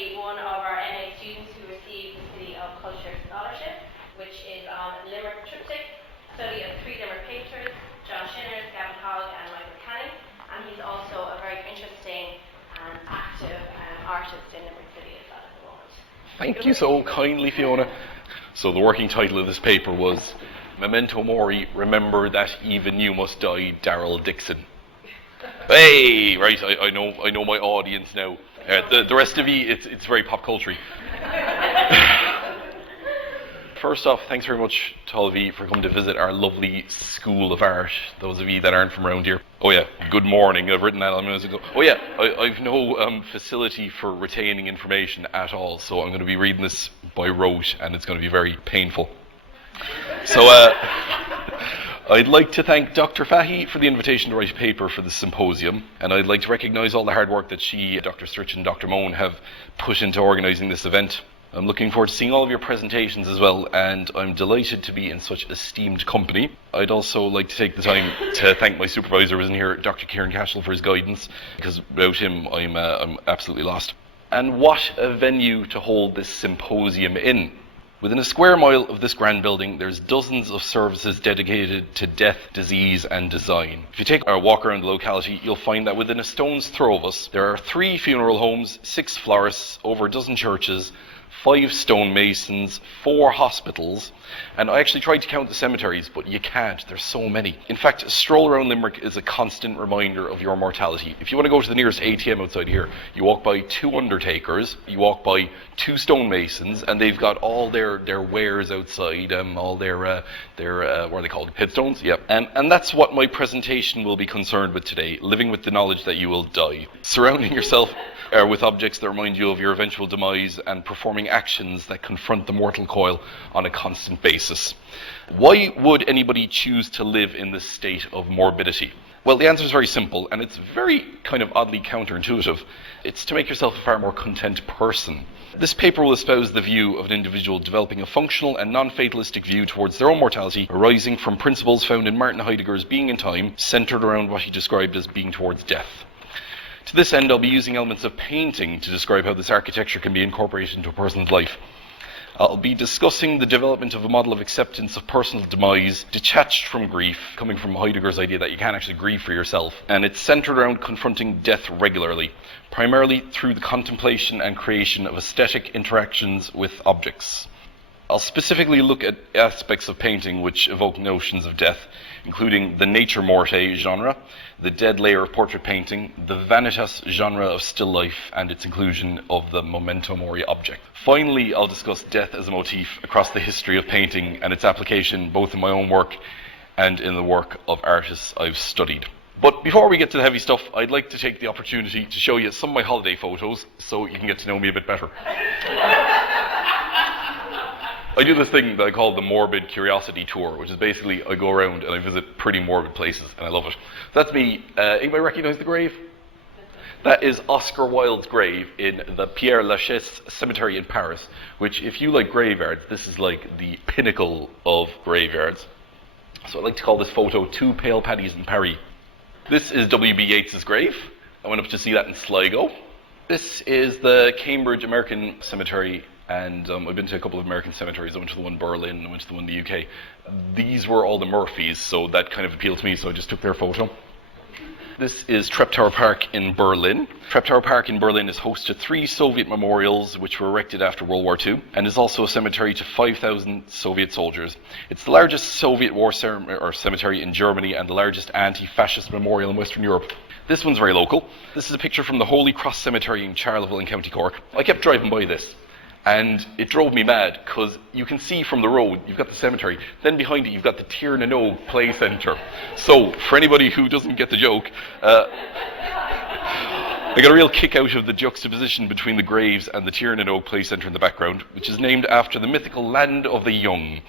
be one of our MA students who received the City of Culture Scholarship, which is on Limerick Triptych, study of three Limerick painters, John Shinners, Gavin Hogg and Michael Canning, and he's also a very interesting and active artist in Limerick City as well at the moment. Thank you so kindly, Fiona. So the working title of this paper was Memento Mori, Remember That Even You Must Die, Daryl Dixon. Hey, right, I know my audience now. The rest of you, it's very pop culture. First off, thanks very much to all of you for coming to visit our lovely School of Art, those of you that aren't from around here. Oh yeah, good morning, I've written that a minute ago. Oh yeah, I've no facility for retaining information at all, so I'm going to be reading this by rote, and it's going to be very painful. So I'd like to thank Dr. Fahy for the invitation to write a paper for the symposium, and I'd like to recognise all the hard work that she, Dr. Stritch and Dr. Moan have put into organising this event. I'm looking forward to seeing all of your presentations as well, and I'm delighted to be in such esteemed company. I'd also like to take the time to thank my supervisor who isn't here, Dr. Kieran Cashel, for his guidance, because without him I'm absolutely lost. And what a venue to hold this symposium in. Within a square mile of this grand building, there's dozens of services dedicated to death, disease and design. If you take a walk around the locality, you'll find that within a stone's throw of us, there are 3 funeral homes, 6 florists, over a dozen churches, 5 stonemasons, 4 hospitals, and I actually tried to count the cemeteries, but you can't, there's so many. In fact, a stroll around Limerick is a constant reminder of your mortality. If you want to go to the nearest ATM outside here, you walk by 2 undertakers, you walk by 2 stonemasons, and they've got all their wares outside, all their what are they called, headstones? Yep. And that's what my presentation will be concerned with today, living with the knowledge that you will die. Surrounding yourself with objects that remind you of your eventual demise and performing actions that confront the mortal coil on a constant basis. Why would anybody choose to live in this state of morbidity? Well, the answer is very simple, and it's very kind of oddly counterintuitive. It's to make yourself a far more content person. This paper will espouse the view of an individual developing a functional and non-fatalistic view towards their own mortality, arising from principles found in Martin Heidegger's Being in Time, centered around what he described as being towards death. To this end, I'll be using elements of painting to describe how this architecture can be incorporated into a person's life. I'll be discussing the development of a model of acceptance of personal demise, detached from grief, coming from Heidegger's idea that you can't actually grieve for yourself, and it's centered around confronting death regularly, primarily through the contemplation and creation of aesthetic interactions with objects. I'll specifically look at aspects of painting which evoke notions of death, including the nature morte genre, the dead layer of portrait painting, the vanitas genre of still life, and its inclusion of the memento mori object. Finally, I'll discuss death as a motif across the history of painting and its application both in my own work and in the work of artists I've studied. But before we get to the heavy stuff, I'd like to take the opportunity to show you some of my holiday photos so you can get to know me a bit better. I do this thing that I call the Morbid Curiosity Tour, which is basically I go around and I visit pretty morbid places, and I love it. That's me. Anybody recognize the grave? That is Oscar Wilde's grave in the Père Lachaise Cemetery in Paris, which, if you like graveyards, this is like the pinnacle of graveyards. So I like to call this photo 2 Pale Paddies in Paris. This is W.B. Yeats's grave. I went up to see that in Sligo. This is the Cambridge American Cemetery, and I've been to a couple of American cemeteries. I went to the one in Berlin, I went to the one in the UK. These were all the Murphys, so that kind of appealed to me, so I just took their photo. This is Treptower Park in Berlin. Treptower Park in Berlin is host to 3 Soviet memorials which were erected after World War II, and is also a cemetery to 5,000 Soviet soldiers. It's the largest Soviet war cemetery in Germany and the largest anti-fascist memorial in Western Europe. This one's very local. This is a picture from the Holy Cross Cemetery in Charleville in County Cork. I kept driving by this, and it drove me mad, because you can see from the road, you've got the cemetery, then behind it you've got the Tír na nÓg play centre. So, for anybody who doesn't get the joke, I got a real kick out of the juxtaposition between the graves and the Tír na nÓg play centre in the background, which is named after the mythical land of the young,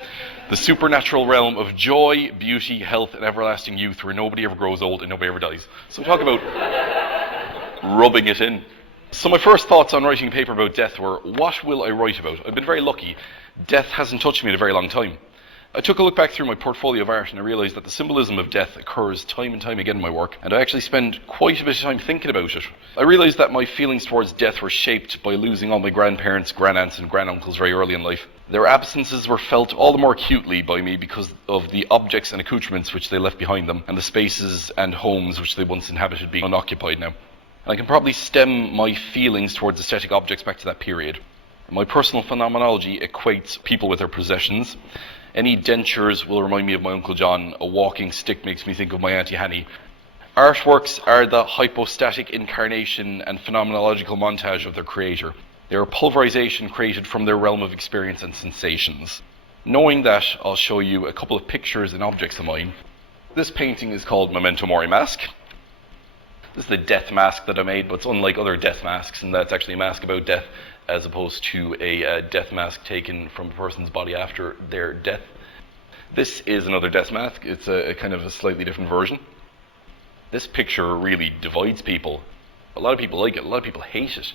the supernatural realm of joy, beauty, health, and everlasting youth, where nobody ever grows old and nobody ever dies. So talk about rubbing it in. So my first thoughts on writing a paper about death were, what will I write about? I've been very lucky. Death hasn't touched me in a very long time. I took a look back through my portfolio of art and I realised that the symbolism of death occurs time and time again in my work, and I actually spend quite a bit of time thinking about it. I realised that my feelings towards death were shaped by losing all my grandparents, granaunts and granduncles very early in life. Their absences were felt all the more acutely by me because of the objects and accoutrements which they left behind them, and the spaces and homes which they once inhabited being unoccupied now. And I can probably stem my feelings towards aesthetic objects back to that period. My personal phenomenology equates people with their possessions. Any dentures will remind me of my Uncle John. A walking stick makes me think of my Auntie Hanny. Artworks are the hypostatic incarnation and phenomenological montage of their creator. They are a pulverization created from their realm of experience and sensations. Knowing that, I'll show you a couple of pictures and objects of mine. This painting is called Memento Mori Mask. This is the death mask that I made, but it's unlike other death masks, and that's actually a mask about death, as opposed to a death mask taken from a person's body after their death. This is another death mask. It's a kind of a slightly different version. This picture really divides people. A lot of people like it, a lot of people hate it.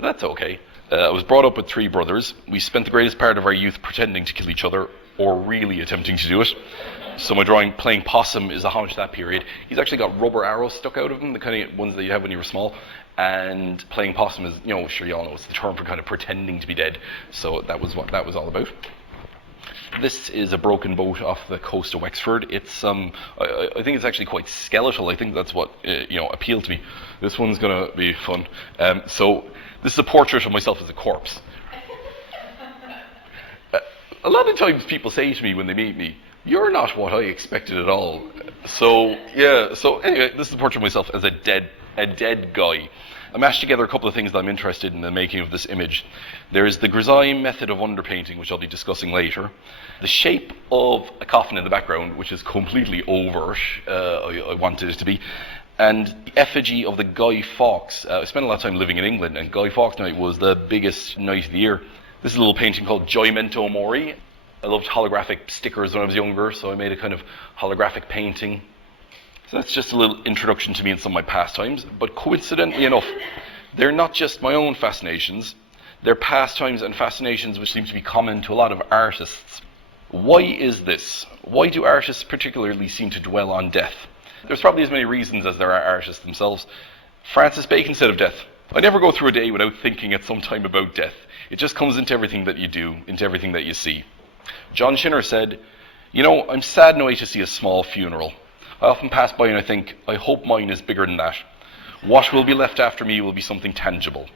That's okay. I was brought up with 3 brothers. We spent the greatest part of our youth pretending to kill each other, or really attempting to do it. So my drawing, Playing Possum, is a homage to that period. He's actually got rubber arrows stuck out of him, the kind of ones that you have when you were small. And playing possum is, sure you all know, it's the term for kind of pretending to be dead. So that was what that was all about. This is a broken boat off the coast of Wexford. It's I think it's actually quite skeletal. I think that's what appealed to me. This one's gonna be fun. So this is a portrait of myself as a corpse. A lot of times people say to me when they meet me, "You're not what I expected at all." So yeah. So anyway, this is a portrait of myself as a dead guy. I mashed together a couple of things that I'm interested in the making of this image. There's the grisaille method of underpainting, which I'll be discussing later. The shape of a coffin in the background, which is completely overt, I wanted it to be. And the effigy of the Guy Fawkes. I spent a lot of time living in England, and Guy Fawkes Night was the biggest night of the year. This is a little painting called Memento Mori. I loved holographic stickers when I was younger, so I made a kind of holographic painting. So that's just a little introduction to me and some of my pastimes, but coincidentally enough, they're not just my own fascinations, they're pastimes and fascinations which seem to be common to a lot of artists. Why is this? Why do artists particularly seem to dwell on death? There's probably as many reasons as there are artists themselves. Francis Bacon said of death, "I never go through a day without thinking at some time about death. It just comes into everything that you do, into everything that you see." John Shinner said, "I'm sad in a way to see a small funeral. I often pass by and I think, I hope mine is bigger than that. What will be left after me will be something tangible."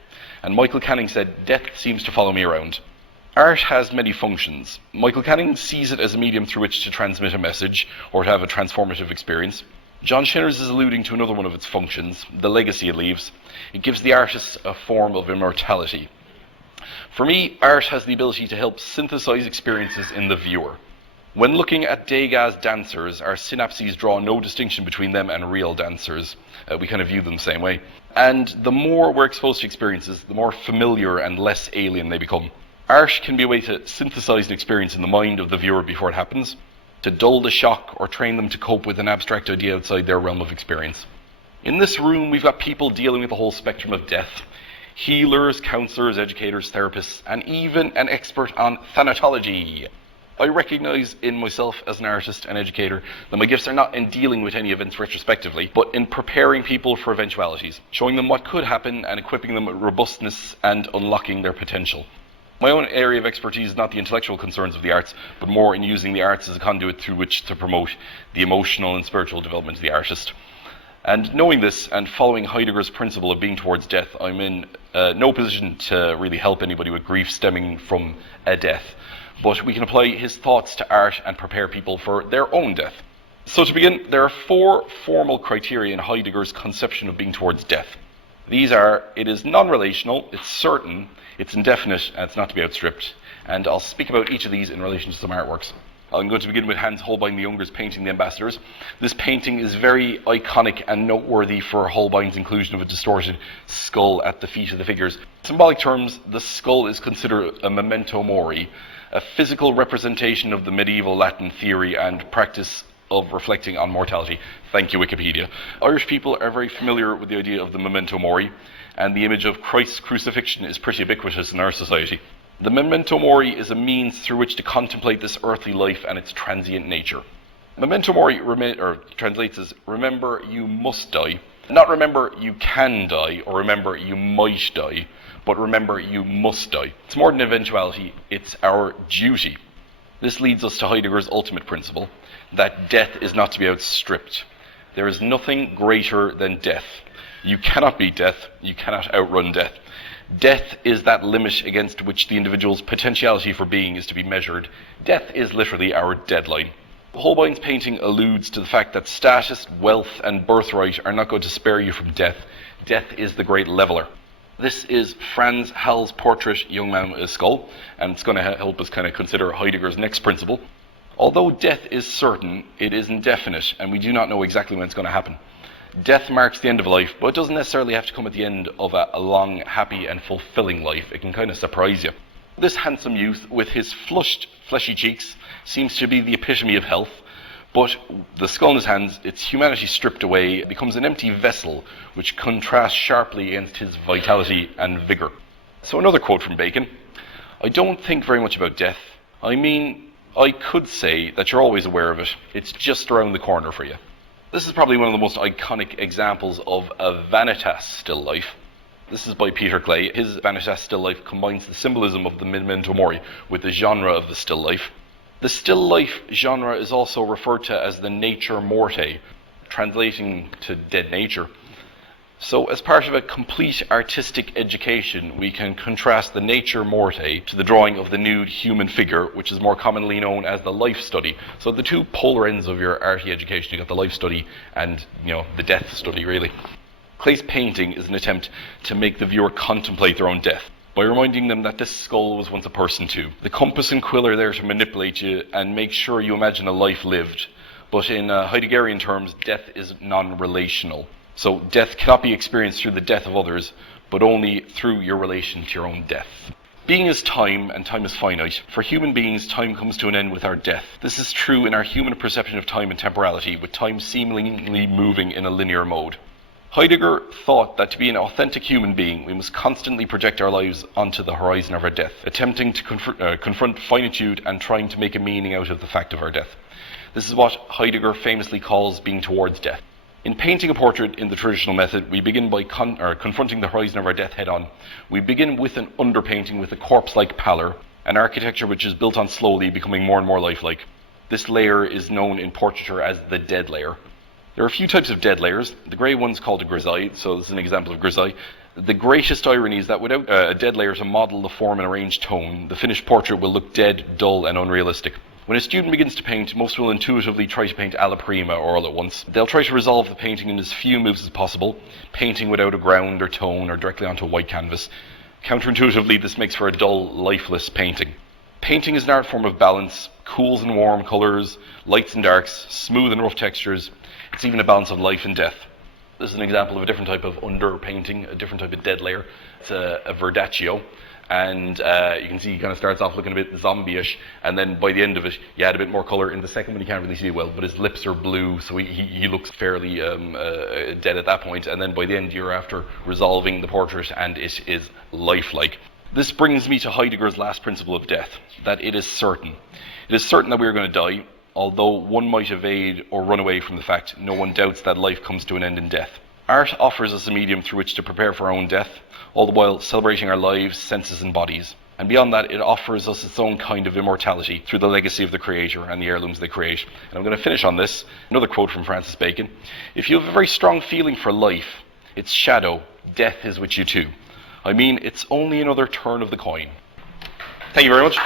And Michael Canning said, "Death seems to follow me around." Art has many functions. Michael Canning sees it as a medium through which to transmit a message or to have a transformative experience. John Shinner's is alluding to another one of its functions, the legacy it leaves. It gives the artist a form of immortality. For me, art has the ability to help synthesize experiences in the viewer. When looking at Degas dancers, our synapses draw no distinction between them and real dancers. We kind of view them the same way. And the more we're exposed to experiences, the more familiar and less alien they become. Art can be a way to synthesize an experience in the mind of the viewer before it happens, to dull the shock or train them to cope with an abstract idea outside their realm of experience. In this room, we've got people dealing with the whole spectrum of death. Healers, counselors, educators, therapists, and even an expert on thanatology. I recognise in myself as an artist and educator that my gifts are not in dealing with any events retrospectively, but in preparing people for eventualities, showing them what could happen and equipping them with robustness and unlocking their potential. My own area of expertise is not the intellectual concerns of the arts, but more in using the arts as a conduit through which to promote the emotional and spiritual development of the artist. And knowing this and following Heidegger's principle of being towards death, I'm in no position to really help anybody with grief stemming from a death. But we can apply his thoughts to art and prepare people for their own death. So to begin, there are 4 formal criteria in Heidegger's conception of being towards death. These are, it is non-relational, it's certain, it's indefinite, and it's not to be outstripped. And I'll speak about each of these in relation to some artworks. I'm going to begin with Hans Holbein the Younger's painting The Ambassadors. This painting is very iconic and noteworthy for Holbein's inclusion of a distorted skull at the feet of the figures. In symbolic terms, the skull is considered a memento mori, a physical representation of the medieval Latin theory and practice of reflecting on mortality. Thank you, Wikipedia. Irish people are very familiar with the idea of the memento mori, and the image of Christ's crucifixion is pretty ubiquitous in our society. The memento mori is a means through which to contemplate this earthly life and its transient nature. Memento mori translates as remember you must die, not remember you can die or remember you might die, but remember you must die. It's more than an eventuality, it's our duty. This leads us to Heidegger's ultimate principle, that death is not to be outstripped. There is nothing greater than death. You cannot beat death, you cannot outrun death. Death is that limit against which the individual's potentiality for being is to be measured. Death is literally our deadline. Holbein's painting alludes to the fact that status, wealth, and birthright are not going to spare you from death. Death is the great leveler. This is Franz Hall's portrait, Young Man with a Skull, and it's going to help us kind of consider Heidegger's next principle. Although death is certain, it is indefinite, and we do not know exactly when it's going to happen. Death marks the end of life, but it doesn't necessarily have to come at the end of a long, happy, and fulfilling life. It can kind of surprise you. This handsome youth, with his flushed, fleshy cheeks, seems to be the epitome of health, but the skull in his hands, its humanity stripped away, it becomes an empty vessel which contrasts sharply against his vitality and vigour. So another quote from Bacon, I don't think very much about death. I mean, I could say that you're always aware of it. It's just around the corner for you. This is probably one of the most iconic examples of a vanitas still life. This is by Peter Clay. His vanitas still life combines the symbolism of the memento mori with the genre of the still life. The still life genre is also referred to as the nature morte, translating to dead nature. So as part of a complete artistic education, we can contrast the nature morte to the drawing of the nude human figure, which is more commonly known as the life study. So the two polar ends of your arty education, you got the life study and, the death study, really. Clay's painting is an attempt to make the viewer contemplate their own death, by reminding them that this skull was once a person too. The compass and quill are there to manipulate you and make sure you imagine a life lived. But in Heideggerian terms, death is non-relational. So death cannot be experienced through the death of others, but only through your relation to your own death. Being is time, and time is finite. For human beings, time comes to an end with our death. This is true in our human perception of time and temporality, with time seemingly moving in a linear mode. Heidegger thought that to be an authentic human being, we must constantly project our lives onto the horizon of our death, attempting to confront finitude and trying to make a meaning out of the fact of our death. This is what Heidegger famously calls being towards death. In painting a portrait in the traditional method, we begin by confronting the horizon of our death head-on. We begin with an underpainting with a corpse-like pallor, an architecture which is built on slowly, becoming more and more lifelike. This layer is known in portraiture as the dead layer. There are a few types of dead layers. The grey one's called a grisaille, so this is an example of grisaille. The greatest irony is that without a dead layer to model the form and arrange tone, the finished portrait will look dead, dull, and unrealistic. When a student begins to paint, most will intuitively try to paint alla prima or all at once. They'll try to resolve the painting in as few moves as possible, painting without a ground or tone or directly onto a white canvas. Counterintuitively, this makes for a dull, lifeless painting. Painting is an art form of balance, cools and warm colours, lights and darks, smooth and rough textures. It's even a balance of life and death. This is an example of a different type of underpainting, a different type of dead layer. It's a verdaccio, and you can see he kind of starts off looking a bit zombie-ish, and then by the end of it, you add a bit more colour. In the second one, you can't really see it well, but his lips are blue, so he looks fairly dead at that point, and then by the end, you're after resolving the portrait, and it is lifelike. This brings me to Heidegger's last principle of death, that it is certain. It is certain that we are going to die. Although one might evade or run away from the fact, no one doubts that life comes to an end in death. Art offers us a medium through which to prepare for our own death, all the while celebrating our lives, senses and bodies. And beyond that, it offers us its own kind of immortality through the legacy of the creator and the heirlooms they create. And I'm going to finish on this, another quote from Francis Bacon. If you have a very strong feeling for life, its shadow, death is with you too. I mean, it's only another turn of the coin. Thank you very much.